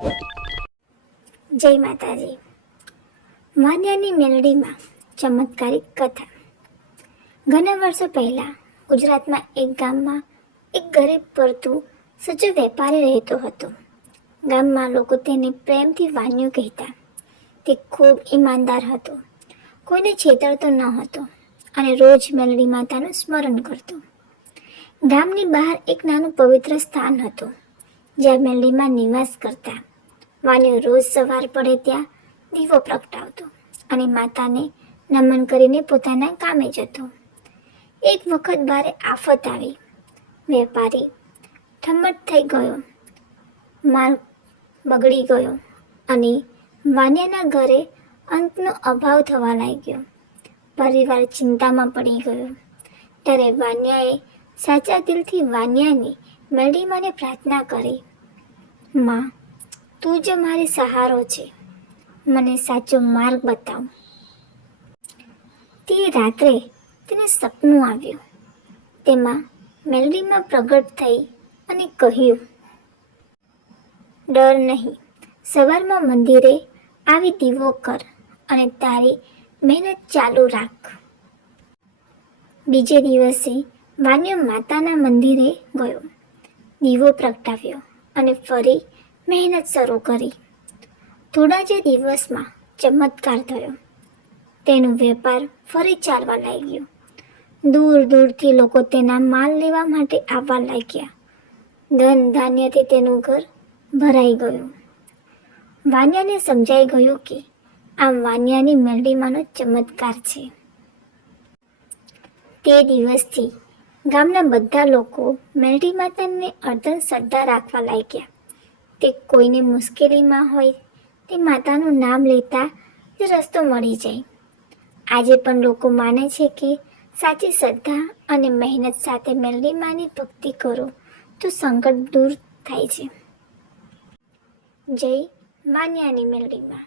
જય માતાજી. વાન્યાની મેલડીમાં ચમત્કારિક કથા. ઘણા વર્ષો પહેલાં ગુજરાતમાં એક ગામમાં એક ગરીબ પડતું સજ્જ વેપારી રહેતો હતો. ગામમાં લોકો તેને પ્રેમથી વાન્યો કહેતા. તે ખૂબ ઈમાનદાર હતો, કોઈને છેતરતો ન હતો અને રોજ મેલડી માતાનું સ્મરણ કરતો. ગામની બહાર એક નાનું પવિત્ર સ્થાન હતું જ્યાં મેલડીમાં નિવાસ કરતા. વાન્યો રોજ સવાર પડે ત્યાં દીવો પ્રગટાવતો અને માતાને નમન કરીને પોતાના કામે જતો. એક વખત ભારે આફત આવી. વેપારી ઠમ્મટ થઈ ગયો, માલ બગડી ગયો અને વાન્યાના ઘરે અંતનો અભાવ થવા લાગ્યો. પરિવાર ચિંતામાં પડી ગયો. ત્યારે વાન્યાએ સાચા દિલથી વાન્યાની મેલડીમાને પ્રાર્થના કરી, માં, તું જ મારી સહારો છે, મને સાચો માર્ગ બતાવ. તે રાત્રે તેને સપનું આવ્યું. તેમાં મેલડીમાં પ્રગટ થઈ અને કહ્યું, ડર નહીં, સવારમાં મંદિરે આવી દીવો કર અને તારી મહેનત ચાલુ રાખ. બીજે દિવસે વાન્યો માતાના મંદિરે ગયો, દીવો પ્રગટાવ્યો અને ફરી મહેનત શરૂ કરી. થોડા જ દિવસમાં ચમત્કાર થયો. તેનો વેપાર ફરી ચાલવા લાગ્યો. દૂર દૂરથી લોકો તેના માલ લેવા માટે આવવા લાગ્યા. ધન ધાન્યથી તેનું ઘર ભરાઈ ગયું. વાન્યાને સમજાઈ ગયું કે આ વાન્યાની મેલડીમાંનો ચમત્કાર છે. તે દિવસથી ગામના બધા લોકો મેલડી માતાને અડધન શ્રદ્ધા રાખવા લાગ્યા. તે કોઈને મુશ્કેલીમાં હોય તે માતાનું નામ લેતા જ રસ્તો મળી જાય. આજે પણ લોકો માને છે કે સાચી શ્રદ્ધા અને મહેનત સાથે મેલડી માની ભક્તિ કરો તો સંકટ દૂર થાય છે. જય વાન્યાની મેલડીમાં.